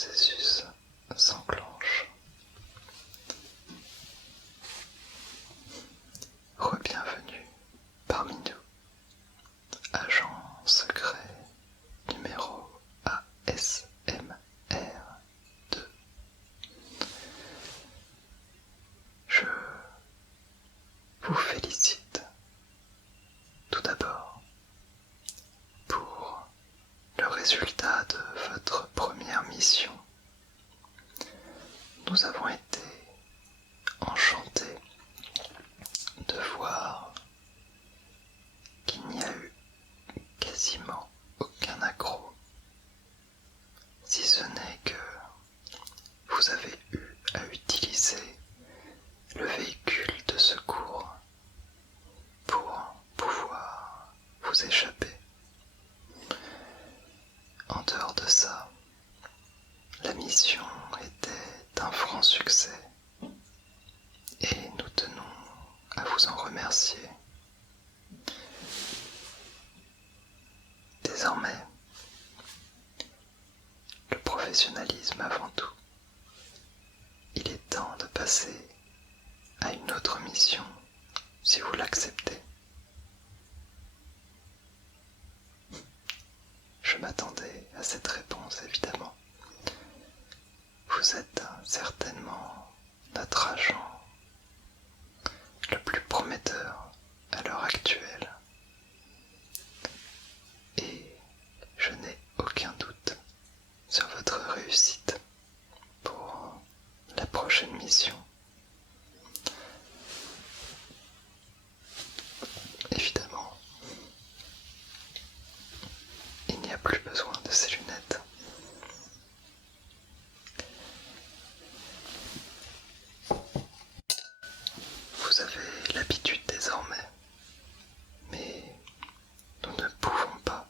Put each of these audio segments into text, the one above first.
processus s'enclenche. Re-bienvenue parmi nous, agent secret numéro ASMR2. Je vous félicite tout d'abord pour le résultat de votre première mission. Nous avons été enchantés de voir qu'il n'y a eu quasiment aucun accroc, si ce n'est que vous avez eu à utiliser le véhicule de secours pour pouvoir vous échapper. En dehors de ça, la mission était un franc succès et nous tenons à vous en remercier. Désormais, le professionnalisme avant tout. Il est temps de passer à une autre mission, si vous l'acceptez. Je m'attendais à cette réponse, évidemment. Vous êtes certainement notre agent le plus prometteur à l'heure actuelle. Et je n'ai aucun doute sur votre réussite pour la prochaine mission. Évidemment, il n'y a plus besoin de ces lunettes. Vous avez l'habitude désormais, mais nous ne pouvons pas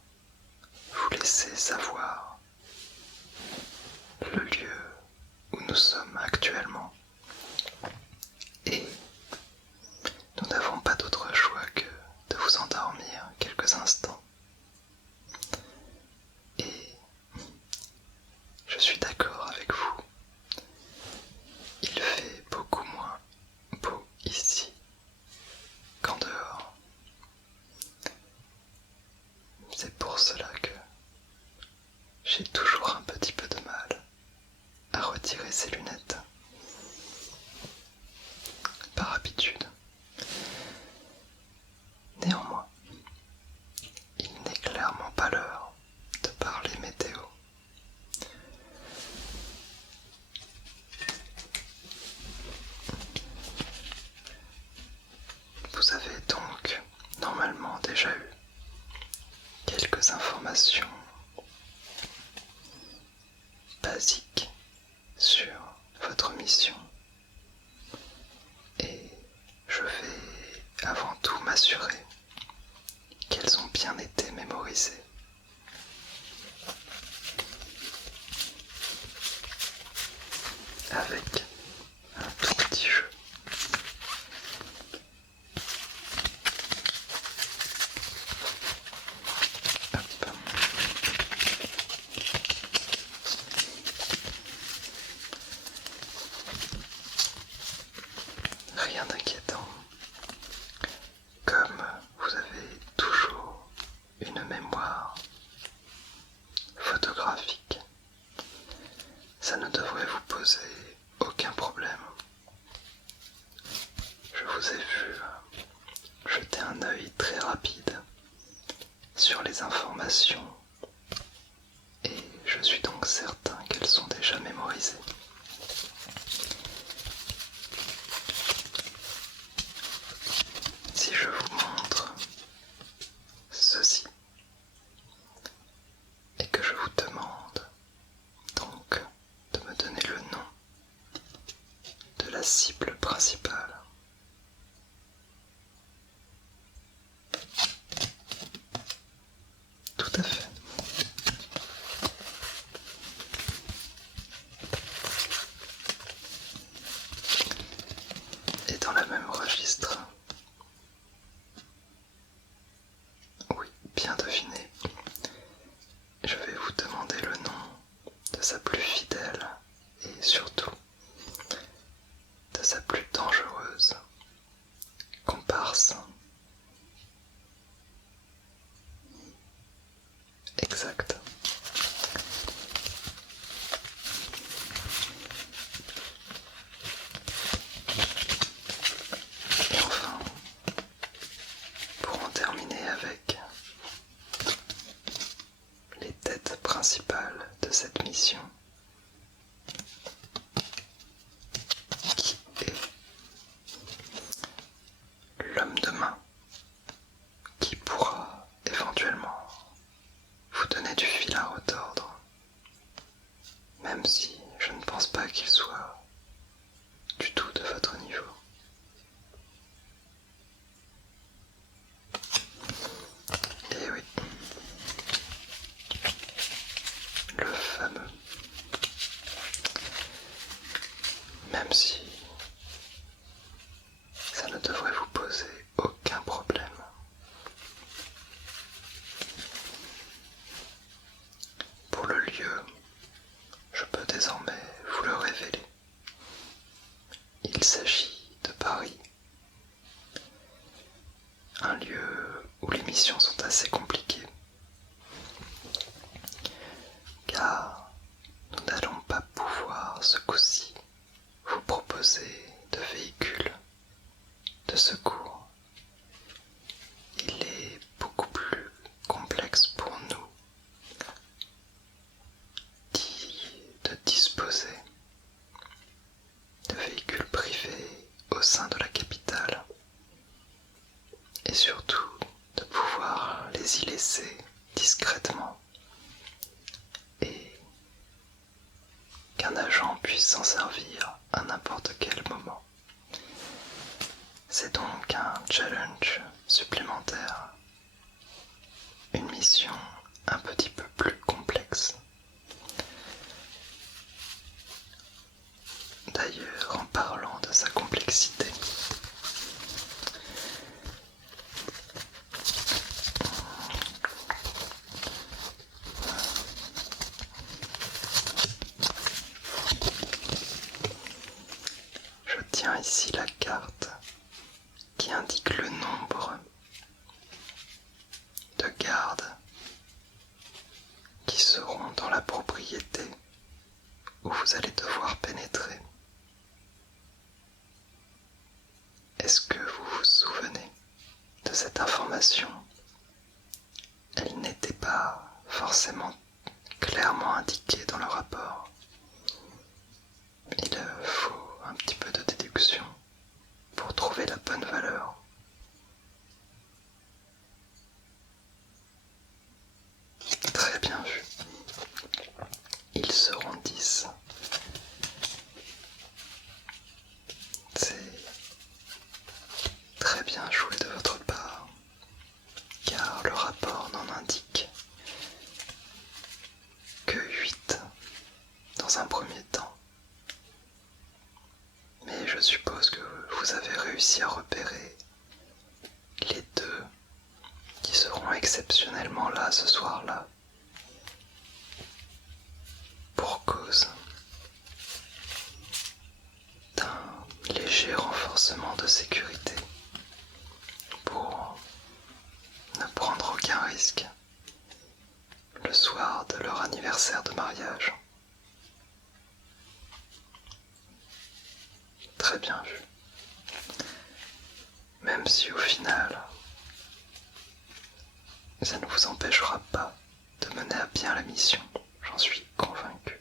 vous laisser savoir le lieu où nous sommes actuellement. Et nous n'avons pas d'autre choix que de vous endormir quelques instants. Et je suis d'accord avec vous. Il fait beaucoup moins beau ici qu'en dehors. C'est pour cela que j'ai toujours un petit peu de mal à retirer ces lunettes. Par habitude. Néanmoins, il n'est clairement pas l'heure de parler météo. Vous avez donc normalement déjà eu quelques informations basiques sur votre mission. Et je vais avant tout m'assurer qu'elles ont bien été mémorisées. Avec un tout petit jeu. Hop. Rien d'inquiétant. Comme vous avez toujours une mémoire photographique, ça ne devrait vous poser aucun problème. Je vous ai vu jeter un œil très rapide sur les informations et je suis donc certain qu'elles sont déjà mémorisées. Si je vous montre ceci et que je vous demande donc de me donner le nom de la cible principale. Tout à fait. Et dans le même registre. Oui, bien deviné. Je vais vous demander le nom de sa plus fidèle pas qu'il soit du tout de votre niveau. Et oui, le fameux. Même si ça ne devrait vous poser aucun problème. Pour le lieu, je peux désormais vous le révéler. Il s'agit de Paris, un lieu où les missions sont assez compliquées, car nous n'allons pas pouvoir ce coup-ci vous proposer de véhicules de secours. Il est beaucoup plus complexe pour nous de disposer de véhicules privés au sein de la capitale et surtout de pouvoir les y laisser discrètement et qu'un agent puisse s'en servir à n'importe quel moment. C'est donc un challenge supplémentaire, une mission un petit peu plus complexe. D'ailleurs, en parlant de sa complexité, je tiens ici la carte qui indique le nombre de gardes qui seront dans la propriété où vous allez devoir pénétrer. Est-ce que vous vous souvenez de cette information? Elle n'était pas forcément clairement indiquée dans le rapport. Il faut un petit peu de déduction pour trouver la bonne valeur. Très bien vu. Ils seront 10. C'est très bien joué de votre part, car le rapport n'en indique que 8 dans un premier temps. Mais je suppose que vous avez réussi à repérer les 2 qui seront exceptionnellement là ce soir-là. Pour cause d'un léger renforcement de sécurité pour ne prendre aucun risque le soir de leur anniversaire de mariage. Très bien vu. Même si au final, ça ne vous empêchera pas de mener à bien la mission, j'en suis convaincu.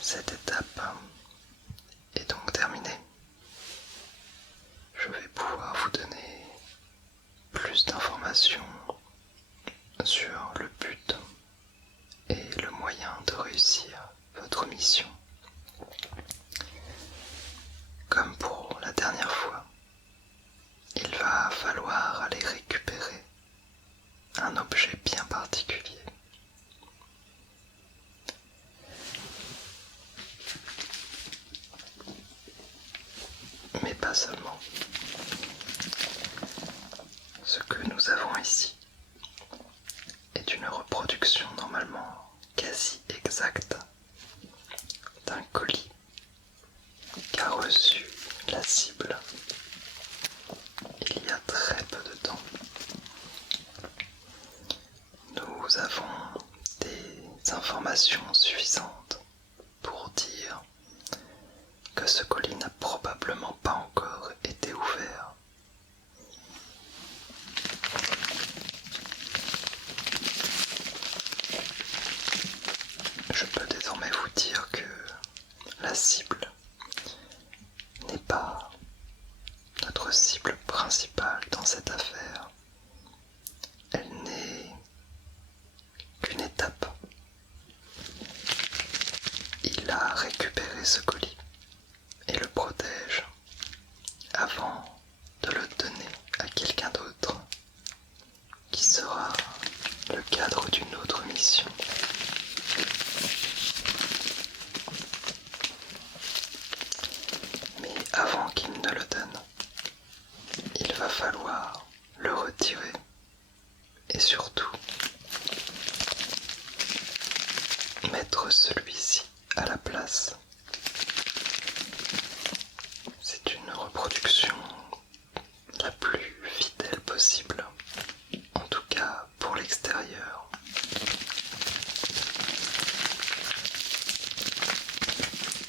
Cette étape est donc terminée. Je vais pouvoir vous donner plus d'informations sur le but et le moyen de réussir votre mission. Comme pour la dernière fois, il va falloir aller récupérer un objet bien particulier. Mais pas seulement. Ce que nous avons ici est une reproduction normalement quasi exacte d'un colis qu'a reçu la cible il y a très peu de temps. Nous avons des informations suffisantes pour dire que ce colis n'a probablement pas encore été ouvert. Je peux désormais vous dire que la cible n'est pas notre cible principale dans cette affaire. Elle n'est cadre d'une autre mission. Mais avant qu'il ne le donne, il va falloir le retirer et surtout mettre celui-ci à la place. C'est une reproduction la plus fidèle possible, en tout cas pour l'extérieur.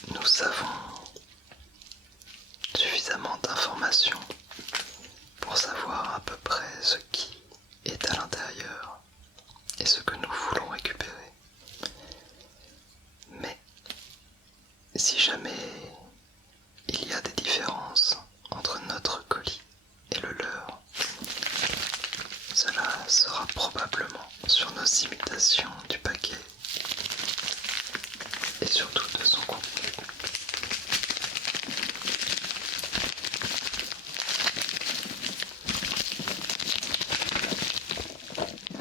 Nous avons suffisamment d'informations pour savoir à peu près ce qui est à l'intérieur et ce que nous voulons récupérer. Mais si jamais il y a des différences entre notre colis et le leur, cela sera probablement sur nos imitations du paquet et surtout de son contenu.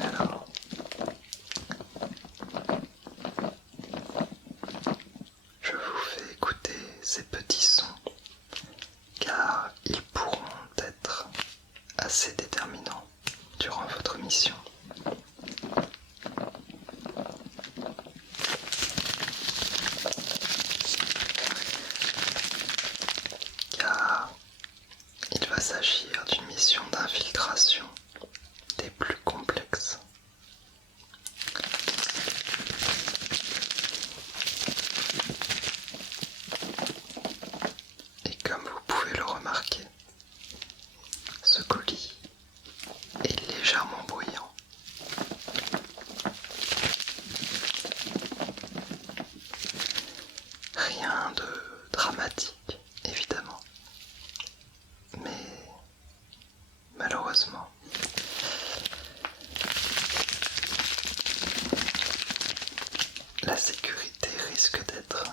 Alors, je vous fais écouter ces petits sons car ils pourront être assez déterminants durant votre mission. Car il va s'agir d'une mission d'infiltration des plus complexes. Et comme vous pouvez le remarquer, ce colis est légèrement bruyant. Rien de dramatique, évidemment. Mais malheureusement, la sécurité risque d'être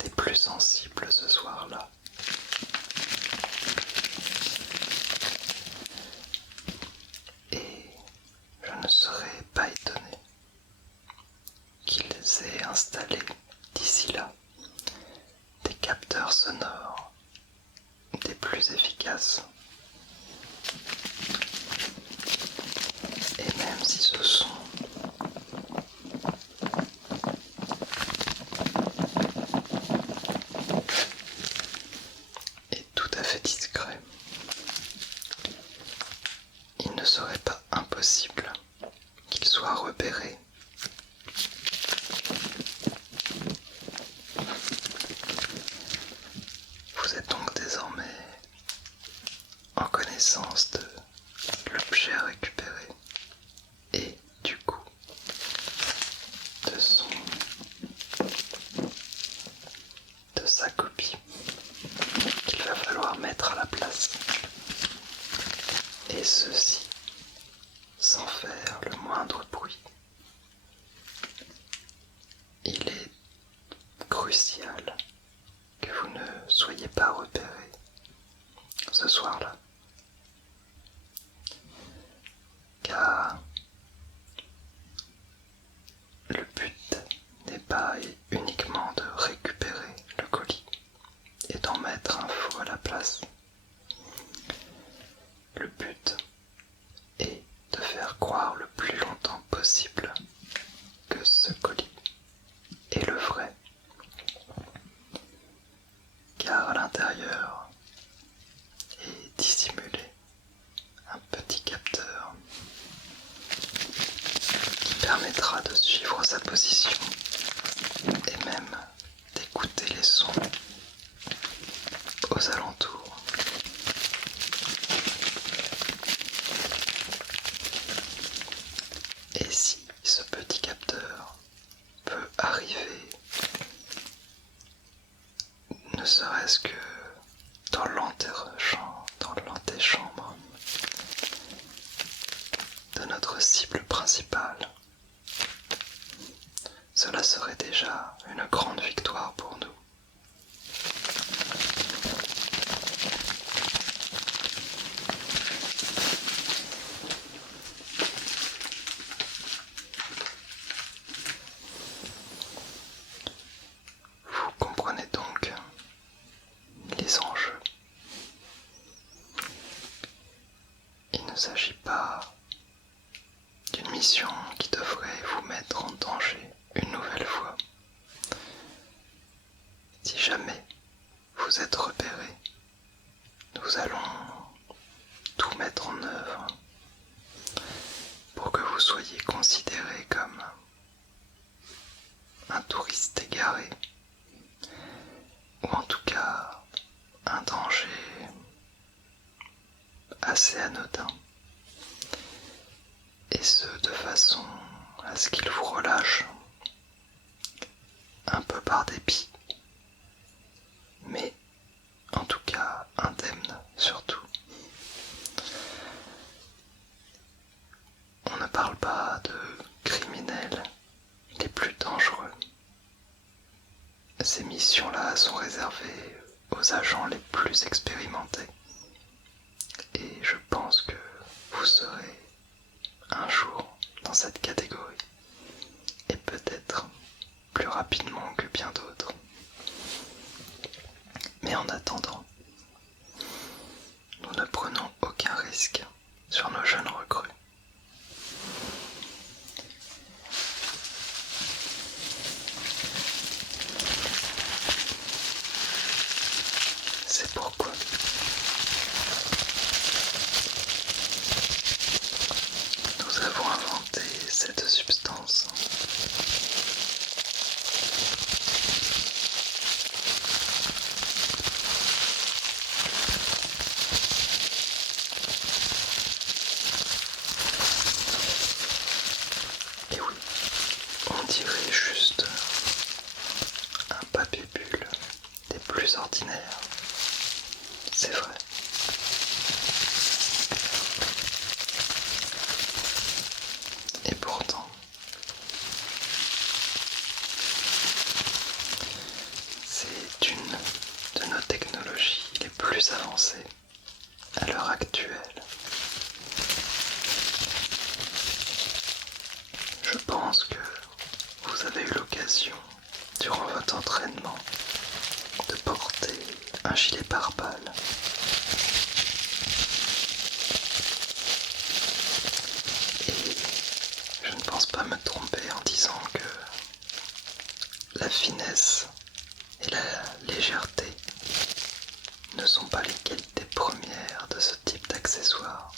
des plus sensibles ce soir-là. Et je ne serais pas étonné qu'ils aient installé d'ici là des capteurs sonores des plus efficaces. Et même si ce son est tout à fait discret, il ne serait pas impossible qu'il soit repéré. Vous êtes donc désormais en connaissance de l'objet à récupérer et du coup de sa copie qu'il va falloir mettre à la place. Et ceci sans faire le moindre bruit. Il est crucial que vous ne soyez pas repéré ce soir-là. Car le but n'est pas uniquement de récupérer le colis et d'en mettre un faux à la place. Le but est de faire croire le plus longtemps possible que ce colis est le vrai. Car à l'intérieur est dissimulé un petit capteur qui permettra de suivre sa position et même d'écouter les sons aux alentours. Et si ce petit capteur peut arriver, ne serait-ce que dans l'antichambre de notre cible principale, cela serait déjà une grande victoire pour nous. assez anodin, et ce de façon à ce qu'il vous relâche, un peu par dépit, mais en tout cas indemne surtout. On ne parle pas de criminels les plus dangereux. Ces missions-là sont réservées aux agents les plus expérimentés. Et je pense que vous serez un jour dans cette catégorie. Et peut-être plus rapidement que bien d'autres. Mais en attendant, nous ne prenons aucun risque sur nos jeunes recrues. C'est pourquoi nous avons inventé cette substance. Et oui, on dirait juste un papier bulle des plus ordinaires. C'est vrai. Et pourtant, c'est une de nos technologies les plus avancées à l'heure actuelle. Je pense que vous avez eu l'occasion, durant votre entraînement, de porter un gilet pare-balles. Et je ne pense pas me tromper en disant que la finesse et la légèreté ne sont pas les qualités premières de ce type d'accessoire.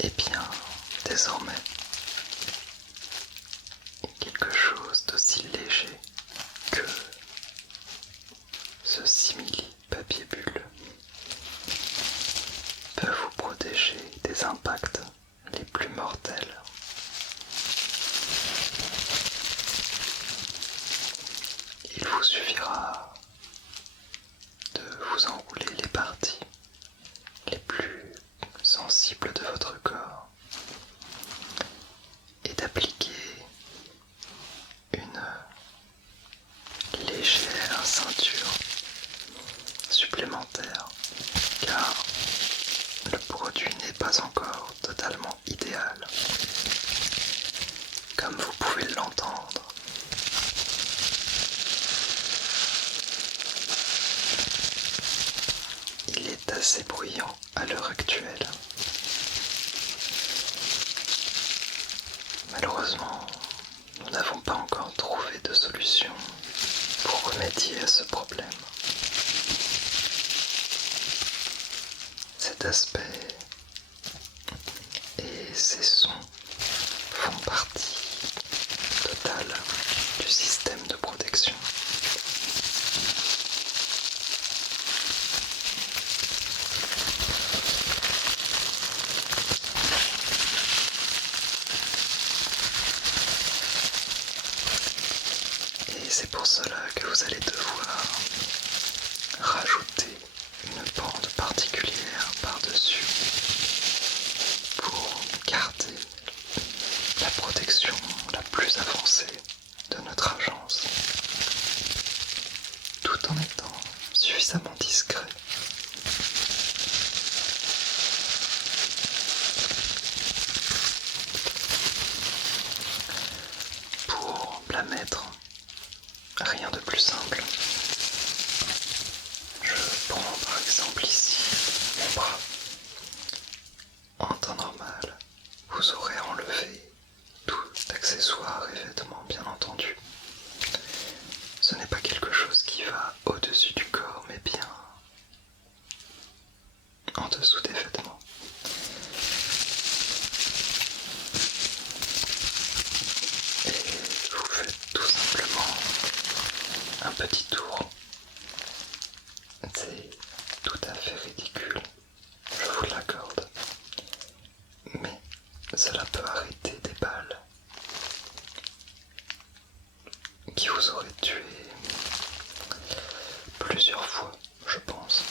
Eh bien, désormais, quelque chose d'aussi léger que ce simili papier bulle peut vous protéger des impacts les plus mortels. Il vous suffira de vous enrouler les parties les plus sensibles de votre corps et d'appliquer une légère ceinture supplémentaire, car le produit n'est pas encore totalement idéal, comme vous pouvez l'entendre. Il est assez bruyant à l'heure actuelle. Malheureusement, nous n'avons pas encore trouvé de solution pour remédier à ce problème. Cet aspect et ces sons font partie totale du système de protection. Et c'est pour cela que vous allez devoir rajouter une bande particulière par-dessus pour garder la protection la plus avancée de notre agence, tout en étant suffisamment discret. Pour la mettre, rien de plus simple. Je prends par exemple ici mon bras. En temps normal, vous aurez enlevé tout accessoire et vêtements, bien entendu. Ce n'est pas quelque chose qui va au-dessus du corps, mais bien en dessous des vêtements. un petit tour. C'est tout à fait ridicule, je vous l'accorde. Mais cela peut arrêter des balles qui vous auraient tué plusieurs fois, je pense,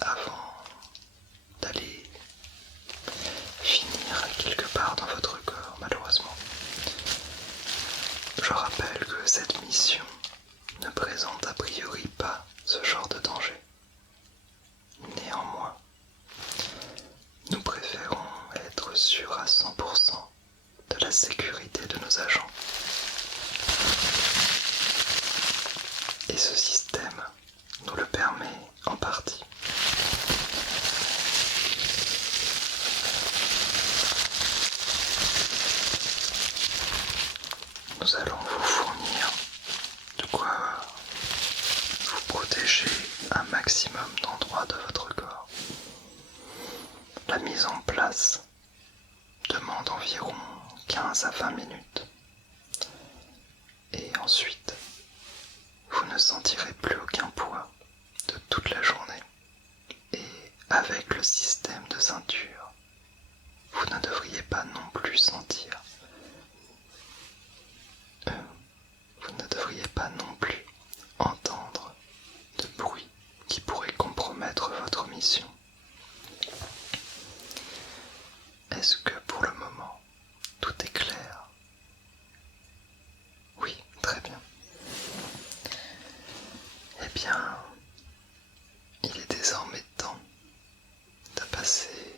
avant d'aller finir quelque part dans votre corps, malheureusement. Je rappelle que cette mission ne présente a priori pas ce genre de danger. Néanmoins, nous préférons être sûrs à 100% de la sécurité de nos agents. Et ce système nous le permet en partie. Nous allons vous fournir de quoi vous protéger un maximum d'endroits de votre corps. La mise en place demande environ 15 à 20 minutes. Et ensuite, vous ne sentirez plus aucun poids de toute la journée. Et avec le système de ceinture, vous ne devriez pas non plus sentir. Vous ne devriez pas non plus entendre de bruit qui pourrait compromettre votre mission. Est-ce que pour le moment, tout est clair? Oui, très bien. Eh bien, il est désormais temps de passer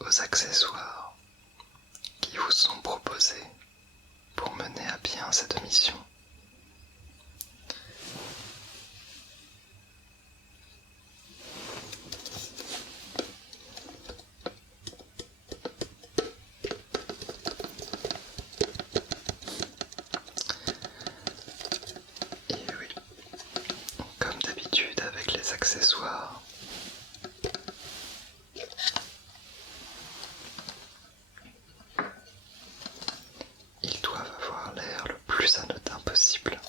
aux accessoires qui vous sont proposés pour mener à bien cette mission. Et oui, comme d'habitude avec les accessoires, ils doivent avoir l'air le plus anodin possible.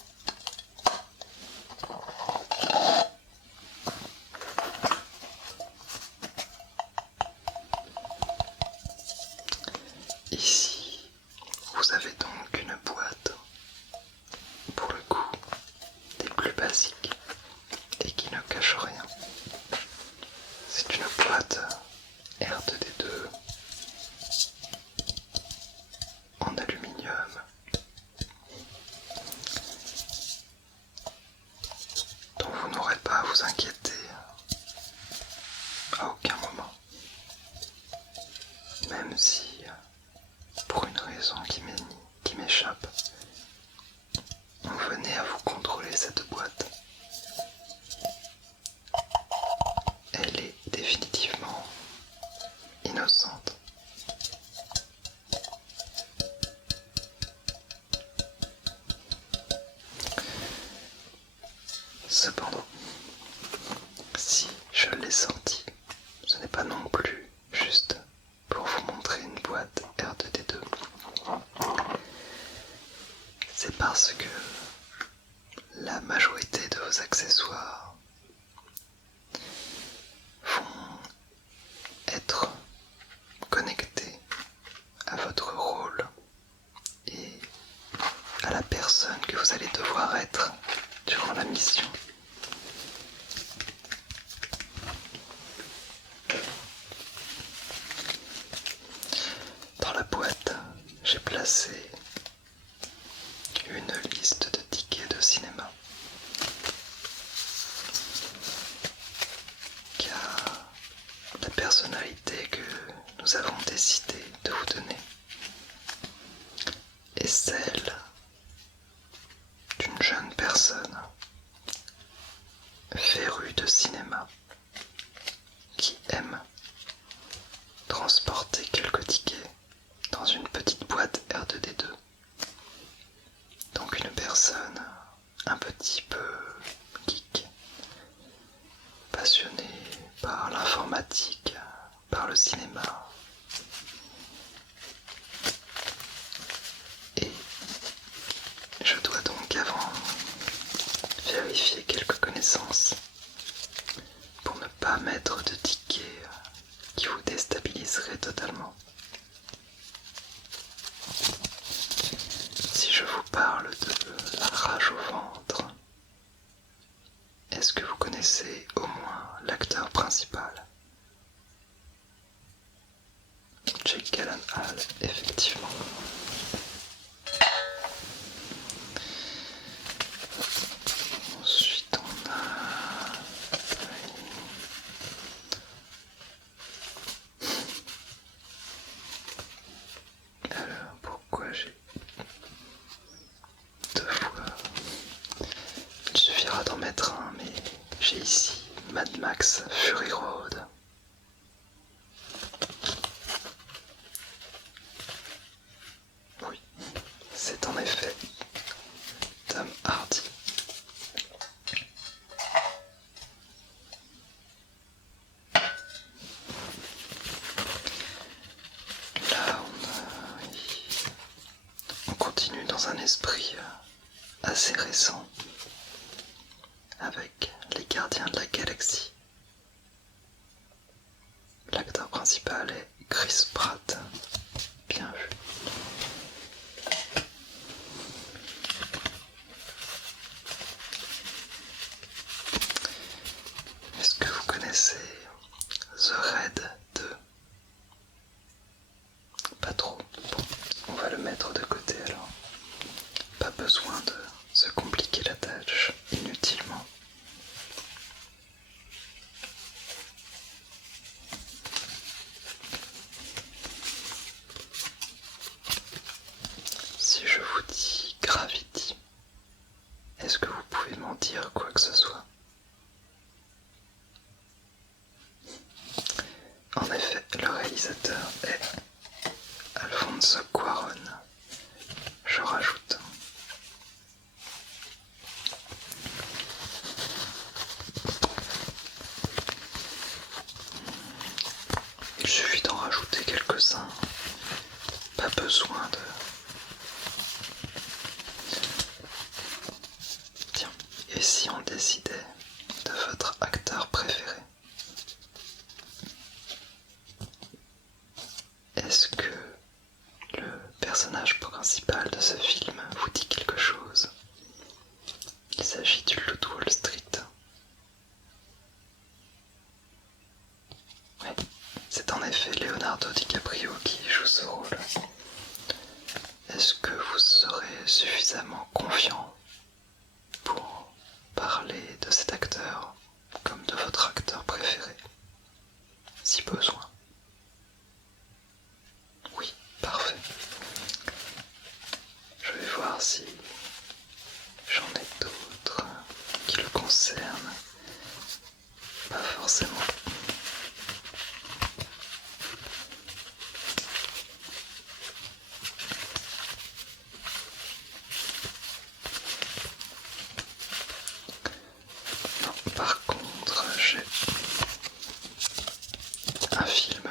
Ici, vous avez donc une boîte, pour le coup, des plus basiques et qui ne cache rien. C'est une boîte R2D2 en aluminium dont vous n'aurez pas à vous inquiéter à aucun moment, même si, pour une raison qui m'échappe, on venait à vous contrôler cette boîte. Elle est définitivement innocente. Cependant, si je l'ai sortie, ce n'est pas non plus juste pour vous montrer une boîte R2D2. C'est parce que la majorité de vos accessoires vont être connectés à votre rôle et à la personne que vous allez devoir être durant la mission. Dans la boîte, j'ai placé une liste de tickets de cinéma qui a la personnalité que nous avons décidé de vous donner et celle d'une jeune personne férue de cinéma qui aime transporter quelques tickets dans une petite boîte R2D2. Donc une personne un petit peu geek, passionnée par l'informatique, par le cinéma. Et je dois donc, avant vérifier quelques connaissances pour ne pas mettre de tickets qui vous déstabiliseraient totalement. Si je vous parle de la rage au ventre, est-ce que vous connaissez au moins l'acteur principal? Jake Gyllenhaal, effectivement. Ensuite on a... Alors pourquoi j'ai deux fois... Il suffira d'en mettre un, mais j'ai ici Mad Max Fury Road. Oui, c'est en effet Tom Hardy. Là, on continue dans un esprit assez récent avec les Gardiens de la Galaxie. L'acteur principal est Chris Pratt. Bien vu. Est-ce que vous connaissez The Raid 2? Pas trop. Bon, on va le mettre de côté alors. Pas besoin de se compliquer la tâche inutilement. Si je vous dis Gravity, est-ce que vous pouvez m'en dire quoi que ce soit? En effet, le réalisateur est Alfonso Cuarón. Je rajoute. Il suffit d'en rajouter quelques-uns. Pas besoin de... Tiens, et si on décidait de votre acteur préféré? Est-ce que le personnage principal de ce film vous dit quelque chose? Il s'agit du Loup de Wall Street. Oui, c'est en effet Leonardo DiCaprio qui joue ce rôle. Est-ce que vous serez suffisamment confiant pour parler de cet acteur comme de votre acteur préféré, si besoin? Oui, parfait. Je vais voir si j'en ai d'autres qui le concernent. Pas forcément. Non, par contre, j'ai un film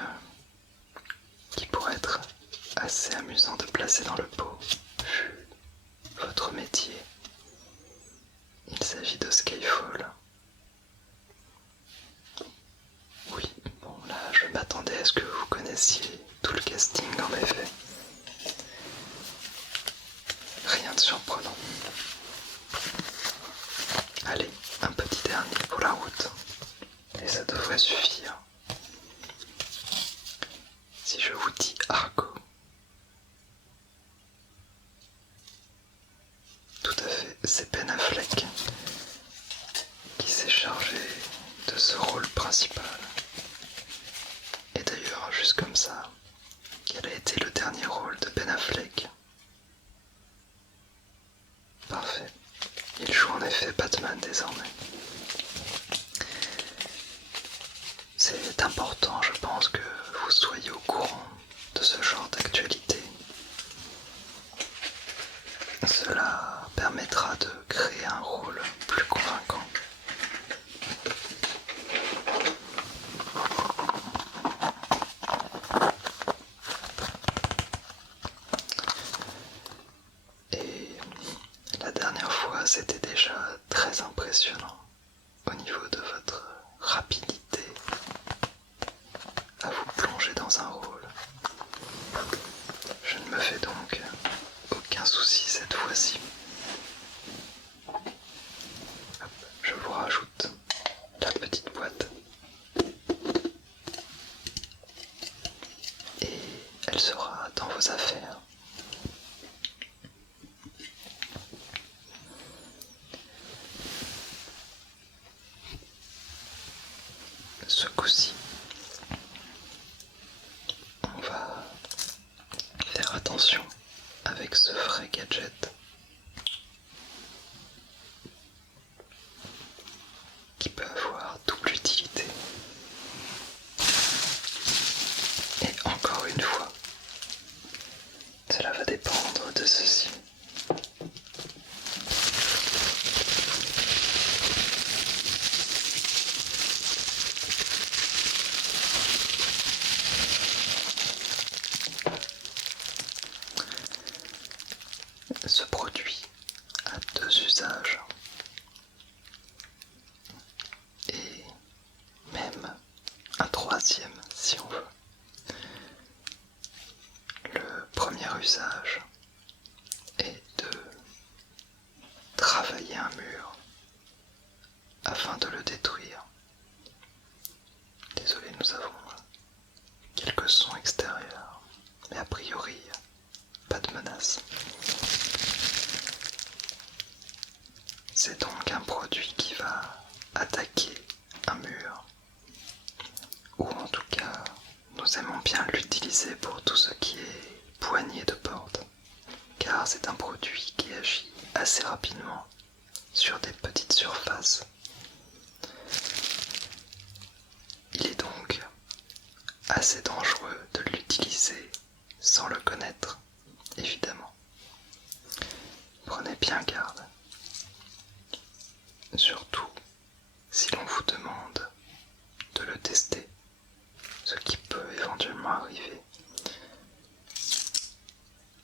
qui pourrait être assez amusant de placer dans le pot, vu votre métier. Il s'agit de Skyfall. Oui, bon là je m'attendais à ce que vous connaissiez tout le casting en effet. Rien de surprenant. Allez, un petit dernier pour la route. Et ça devrait suffire. Si je vous dis Argo. Tout à fait, c'est Ben Affleck qui s'est chargé de ce rôle principal. Et d'ailleurs, juste comme ça, quel a été le dernier rôle de Ben Affleck? Parfait. Il joue en effet Batman désormais. C'est important, je pense, que vous soyez au courant de ce genre d'actualité. Cela permettra de créer un rôle plus convaincant. Et la dernière fois fois, c'était déjà très impressionnant au niveau de votre rapidité à vous plonger dans un rôle. Je ne me fais donc aucun souci cette fois-ci. Je vous rajoute la petite boîte et elle sera dans vos affaires. Ce coup-ci, on va faire attention avec ce vrai gadget qui peut avoir double utilité. Et encore une fois, cela va dépendre de ceci. Ce produit a deux usages et même un troisième si on veut. Le premier usage est de travailler un mur afin de le détruire. Désolé, nous avons quelques sons extérieurs, mais a priori, pas de menace. C'est donc un produit qui va attaquer un mur, ou en tout cas, nous aimons bien l'utiliser pour tout ce qui est poignée de porte, car c'est un produit qui agit assez rapidement sur des petites surfaces. Il est donc assez dangereux de l'utiliser sans le connaître, évidemment. Prenez bien garde. Surtout si l'on vous demande de le tester, ce qui peut éventuellement arriver.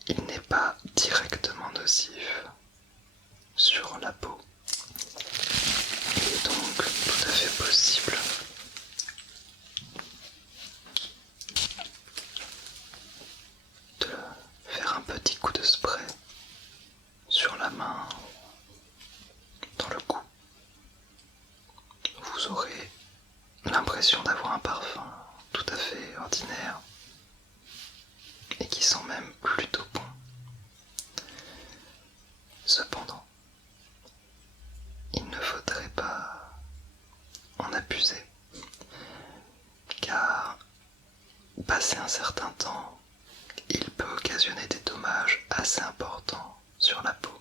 Il n'est pas directement nocif sur la peau. Il est donc tout à fait possible de faire un petit coup de spray sur la main, dans le cou. Vous aurez l'impression d'avoir un parfum tout à fait ordinaire et qui sent même plutôt bon. Cependant, il ne faudrait pas en abuser, car passé un certain temps, il peut occasionner des dommages assez importants sur la peau.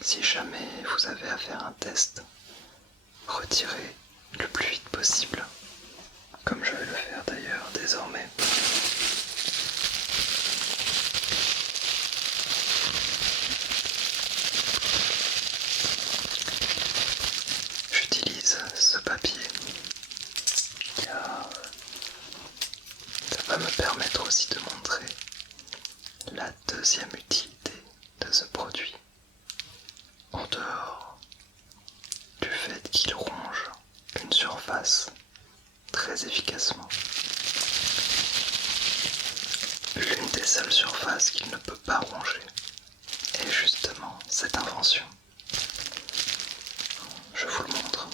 Si jamais vous avez à faire un test, retirez le plus vite possible, comme je vais le faire d'ailleurs désormais. J'utilise ce papier car ça va me permettre aussi de montrer la deuxième utilité de ce produit. En dehors du fait qu'il ronge une surface très efficacement, l'une des seules surfaces qu'il ne peut pas ronger est justement cette invention. Je vous le montre.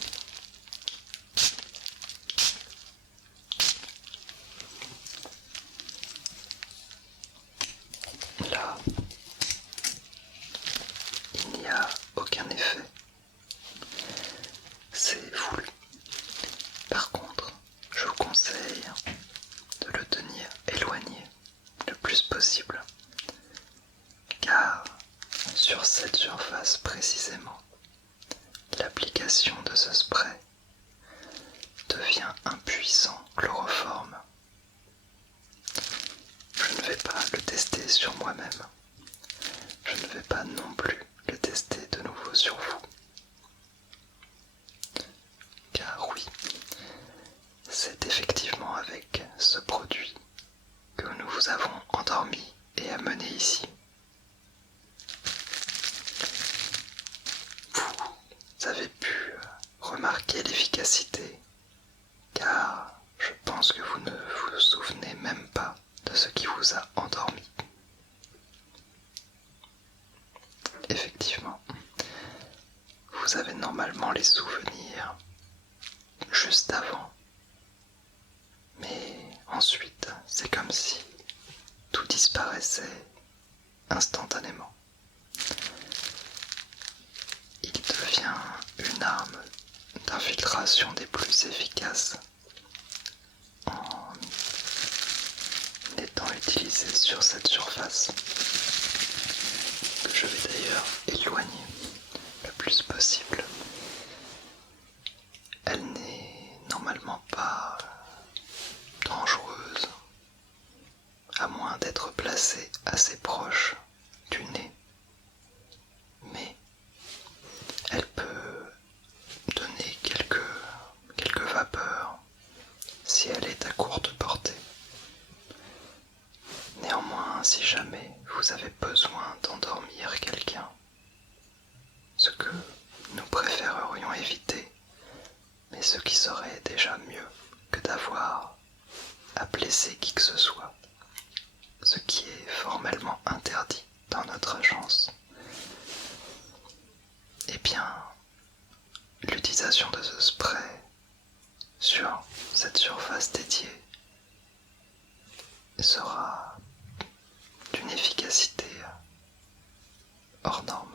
Là, il n'y a aucun effet. C'est voulu. Par contre, je vous conseille de le tenir éloigné le plus possible, car sur cette surface précisément, l'application de ce spray devient un puissant chloroforme. Je ne vais pas le tester sur moi-même. Je ne vais pas non plus le tester de nouveau sur vous. Car oui, c'est effectivement avec ce produit que nous vous avons endormi et amené ici. effectivement. Vous avez normalement les souvenirs juste avant. Mais ensuite, c'est comme si tout disparaissait instantanément. Il devient une arme d'infiltration des plus efficaces en étant utilisé sur cette surface, que je vais d'ailleurs éloigner le plus possible. Elle n'est normalement pas dangereuse, à moins d'être placée assez proche du nez, mais elle peut donner quelques vapeurs si elle est à courte portée. Néanmoins, si jamais vous avez besoin d'endormir quelqu'un, ce que nous préférerions éviter, mais ce qui serait déjà mieux que d'avoir à blesser qui que ce soit, ce qui est formellement interdit dans notre agence, eh bien, l'utilisation de ce spray sur cette surface dédiée sera d'une efficacité hors norme.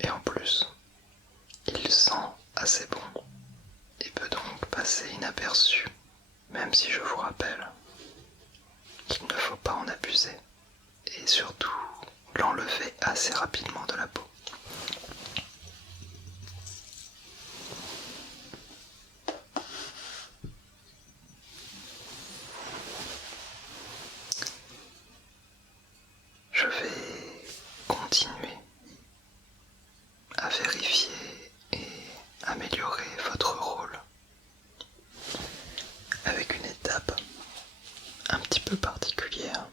Et en plus, il sent assez bon et peut donc passer inaperçu, même si je vous rappelle qu'il ne faut pas en abuser et surtout l'enlever assez rapidement de la peau. Je vais continuer à vérifier et améliorer votre rôle avec une étape un petit peu particulière.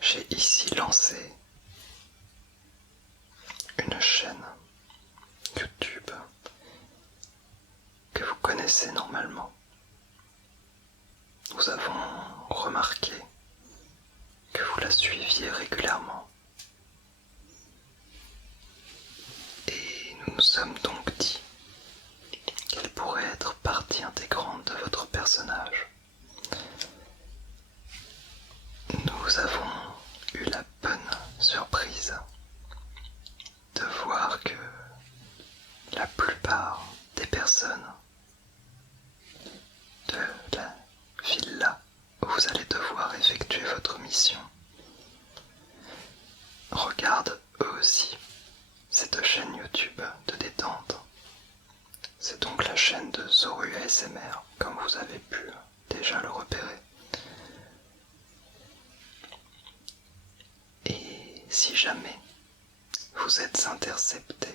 J'ai ici lancé une chaîne YouTube que vous connaissez normalement. Nous avons remarqué que vous la suiviez régulièrement. Et nous nous sommes donc dit qu'elle pourrait être partie intégrante de votre personnage. Nous avons eu la bonne surprise de voir que la plupart des personnes de la villa où vous allez devoir effectuer votre mission regardent eux aussi cette chaîne YouTube de détente. C'est donc la chaîne de Zoru ASMR, comme vous avez pu déjà le repérer. Et si jamais vous êtes intercepté,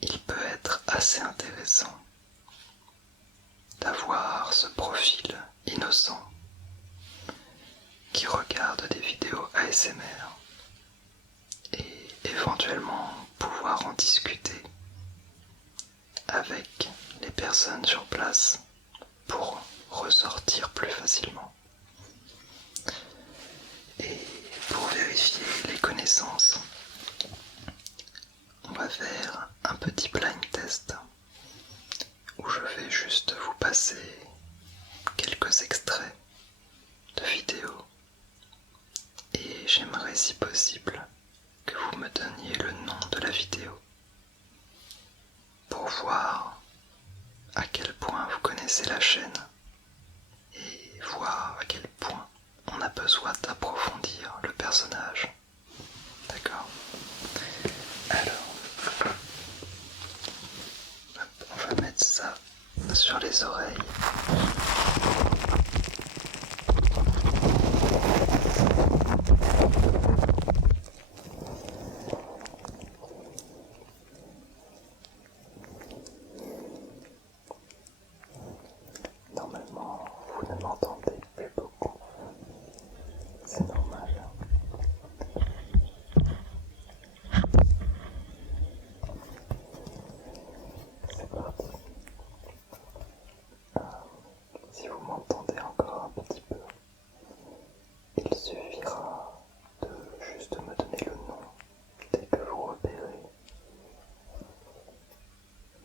il peut être assez intéressant d'avoir ce profil innocent qui regarde des vidéos ASMR et éventuellement pouvoir en discuter avec les personnes sur place pour ressortir plus facilement. Et pour vérifier les connaissances, on va faire un petit blind test où je vais juste vous passer quelques extraits de vidéos et j'aimerais si possible que vous me donniez le nom de la vidéo pour voir à quel point vous connaissez la chaîne et voir à quel point on a besoin d'approfondir le personnage. D'accord? Alors, hop, on va mettre ça sur les oreilles. ne m'entendez plus beaucoup. C'est normal. C'est parti. Si vous m'entendez encore un petit peu, il suffira de juste me donner le nom dès que vous repérez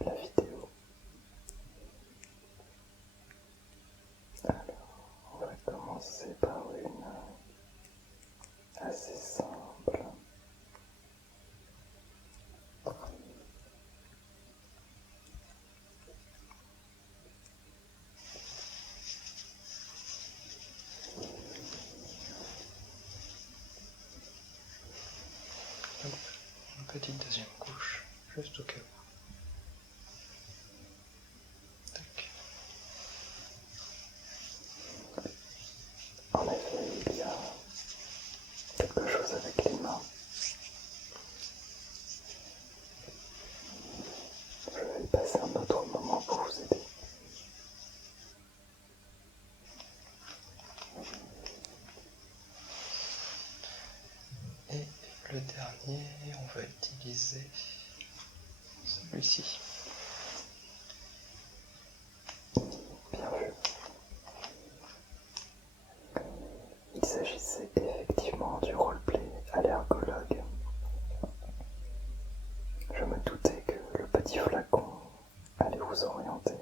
la vidéo. Alors, on va commencer par une assez simple. Une petite deuxième couche, juste au cas où. Tac. En effet, il y a quelque chose avec les mains. Je vais passer un autre moment pour vous aider. Et le dernier, on va utiliser celui-ci. Bien vu. Il s'agissait effectivement du roleplay allergologue. Je me doutais que le petit flacon allait vous orienter.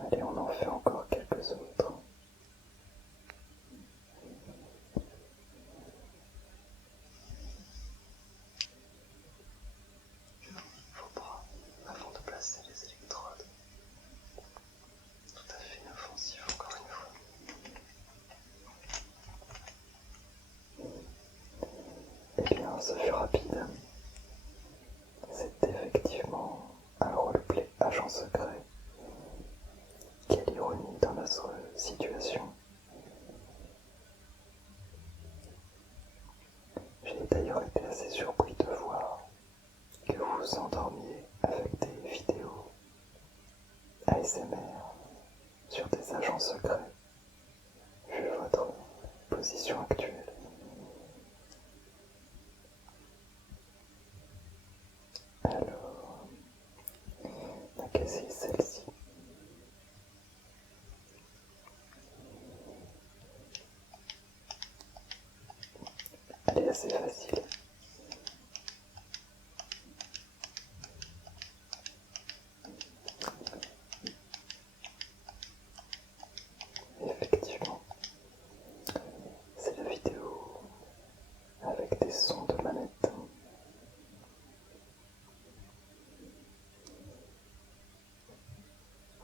Allez, on en fait encore quelques autres. Vos bras avant de placer les électrodes. Tout à fait inoffensif encore une fois. Eh bien, ce fut rapide. C'est effectivement un roleplay agent secret. Quelle ironie dans notre situation. J'ai d'ailleurs été assez surpris de voir que vous vous endormiez avec des vidéos ASMR sur des agents secrets, vu votre position actuelle. Alors, qu'est-ce que c'est celle-ci? Elle est assez facile. Effectivement, c'est la vidéo avec des sons de manette.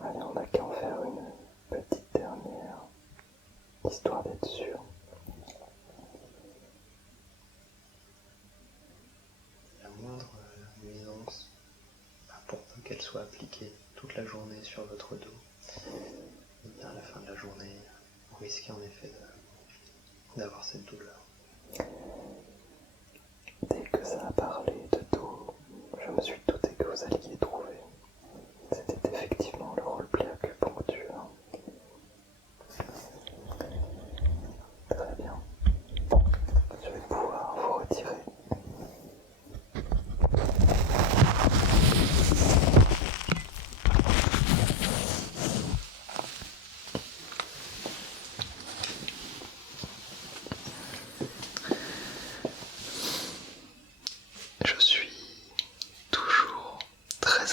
Allez, on n'a qu'à en faire une petite dernière, histoire d'être sûr. La moindre nuisance, pour peu qu'elle soit appliquée toute la journée sur votre dos, et bien à la fin de la journée, vous risquez en effet d'avoir cette douleur. Dès que ça a parlé de dos, je me suis douté que vous alliez trouver. C'était effectivement le roleplay acupuncture. Très bien. Je vais pouvoir vous retirer. Je suis toujours très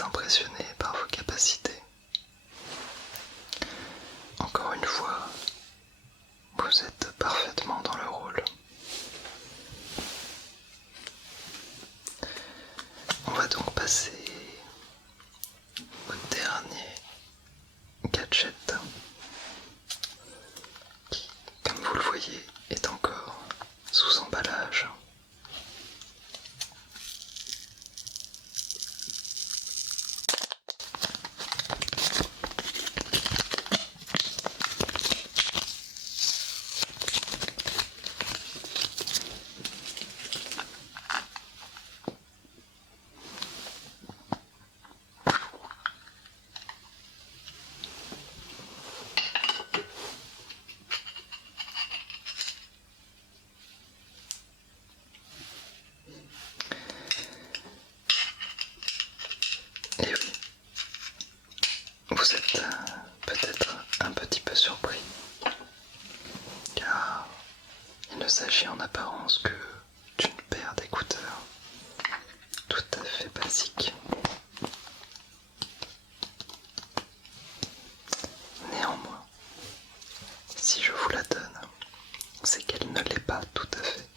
êtes peut-être un petit peu surpris, car il ne s'agit en apparence que d'une paire d'écouteurs tout à fait basique. Néanmoins, si je vous la donne, c'est qu'elle ne l'est pas tout à fait.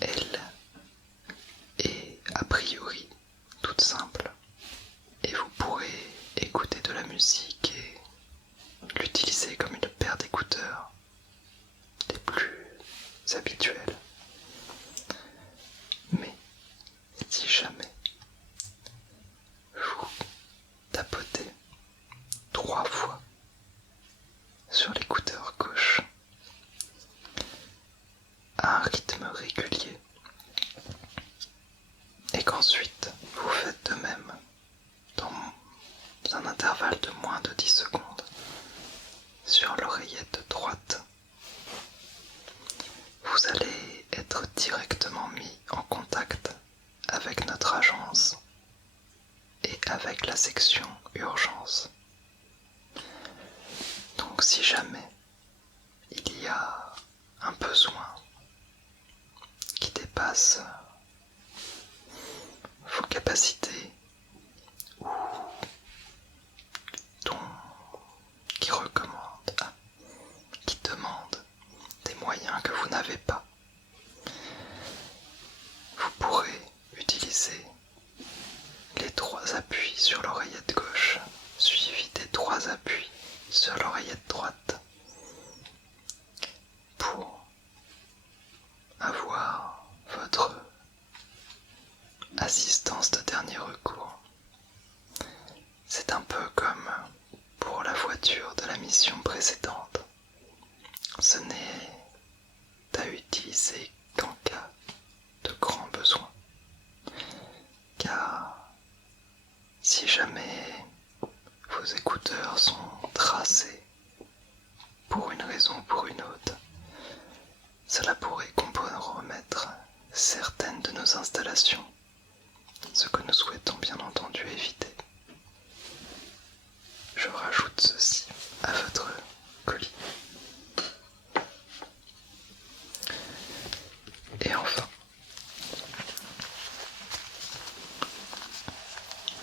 Elle est a priori toute simple et vous pourrez écouter de la musique et l'utiliser comme une paire d'écouteurs les plus habituels. Mais si jamais vous tapotez 3 fois sur l'écouteur gauche à un rythme régulier et qu'ensuite vous faites de même dans un intervalle de moins de 10 secondes sur l'oreillette droite, vous allez être directement mis en contact avec notre agence et avec la section urgence. Donc si jamais il y a un besoin qui dépasse vos capacités ou qui demande des moyens que vous n'avez pas, vous pourrez utiliser les 3 appuis sur l'oreillette gauche suivis des 3 appuis sur l'oreillette droite pour avoir votre assistance de dernier recours. C'est un peu comme pour la voiture de la mission précédente. Ce n'est à utiliser qu'en cas de grand besoin. Car si jamais vos écouteurs sont tracés pour une raison ou pour une autre, cela pourrait compromettre certaines de nos installations, ce que nous souhaitons bien entendu éviter. Je rajoute ceci à votre colis. Et enfin,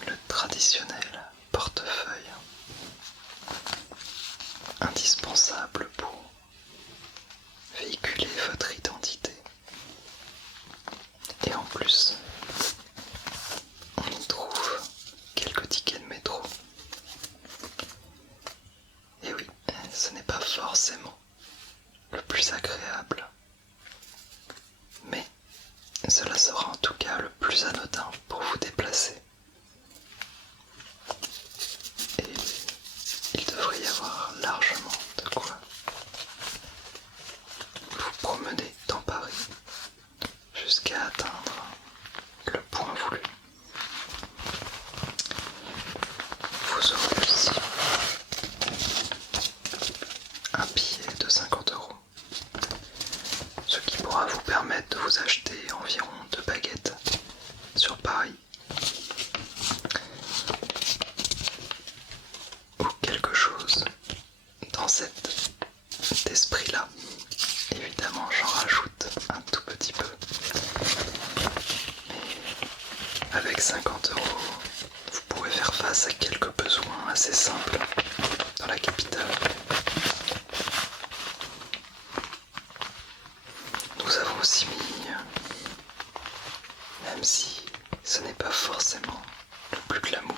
le traditionnel portefeuille, indispensable pour véhiculer votre identité. Et en plus, on y trouve quelques tickets de métro. Et oui, ce n'est pas forcément le plus agréable, mais cela sera en tout cas le plus anodin pour vous déplacer. Et il devrait y avoir largement de quoi vous promener dans Paris jusqu'à atteindre le point voulu. Vous aurez aussi un billet de 50 €, ce qui pourra vous permettre de vous acheter environ 2 baguettes sur Paris ou quelque chose dans cet esprit-là. Évidemment, j'en rajoute un tout petit peu, mais avec 50 €, vous pouvez faire face à quelques besoins assez simples dans la capitale. Nous avons aussi mis, même si ce n'est pas forcément le plus glamour,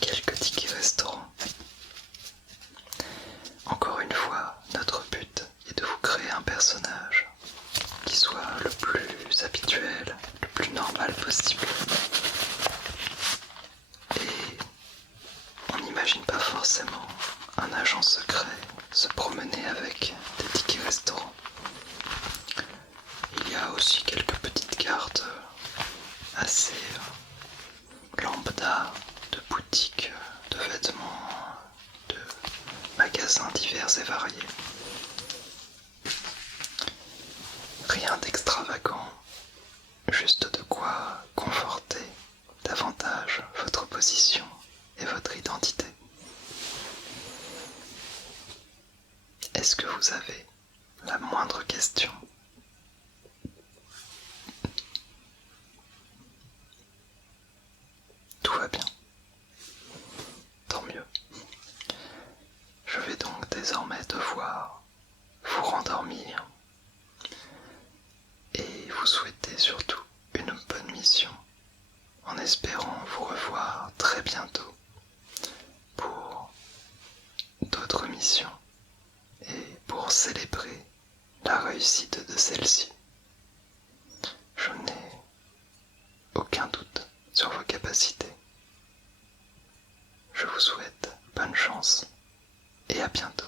quelques tickets restaurants. Encore une fois, notre but est de vous créer un personnage qui soit le plus habituel, le plus normal possible. Et on n'imagine pas forcément un agent secret se promener avec des tickets restaurants. Il y a aussi quelques petites cartes assez lambda de boutiques, de vêtements, de magasins divers et variés. Rien d'extravagant, juste de quoi conforter davantage votre position et votre identité. Est-ce que vous avez la moindre question? Tout va bien. Tant mieux. Je vais donc désormais devoir vous rendormir et vous souhaiter surtout une bonne mission en espérant vous revoir très bientôt pour d'autres missions et pour célébrer la réussite de celle-ci. Je n'ai aucun doute sur vos capacités. Je vous souhaite bonne chance et à bientôt.